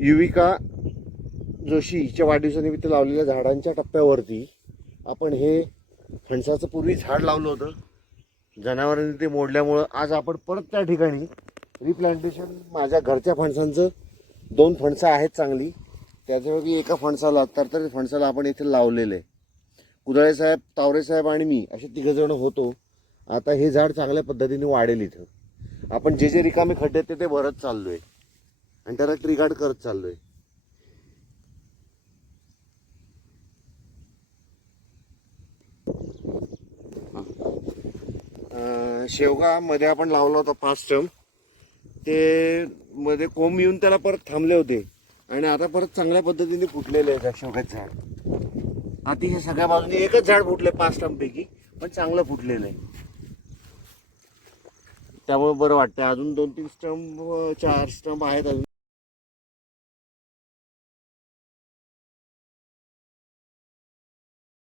युविका जोशी हिच्या वाढदिवसानिमित्त लावलेल्या झाडांच्या टप्प्यावरती आपण हे फणसाचं पूर्वी झाड लावलं होतं. जनावरांनी ते मोडल्यामुळं आज आपण परत त्या ठिकाणी रिप्लांटेशन माझ्या घरच्या फणसांचं दोन फणसं आहेत चांगली. त्याच्यापैकी एका फणसाला तर तर फणसाला आपण इथे लावलेलं आहे. कुदळे साहेब तावरे साहेब आणि मी असे तिघंजणं होतो. आता हे झाड चांगल्या पद्धतीने वाढेल इथं. आपण जे जे रिकामे खड्डे आहेत ते ते भरत आहे आणि त्याला ट्रिगार्ड करत चाललोय. शेवगा मध्ये आपण लावला होता पाच टम. ते मध्ये कोंब येऊन त्याला परत थांबले होते. आणि आता परत चांगल्या पद्धतीने फुटलेले आहे त्या शेवगाचं झाड. अतिशय सगळ्या बाजूने एकच झाड फुटले पाच स्टंप पैकी पण चांगलं फुटलेलं आहे. त्यामुळे बरं वाटतं अजून दोन तीन स्टंप चार स्टंप आहेत अजून.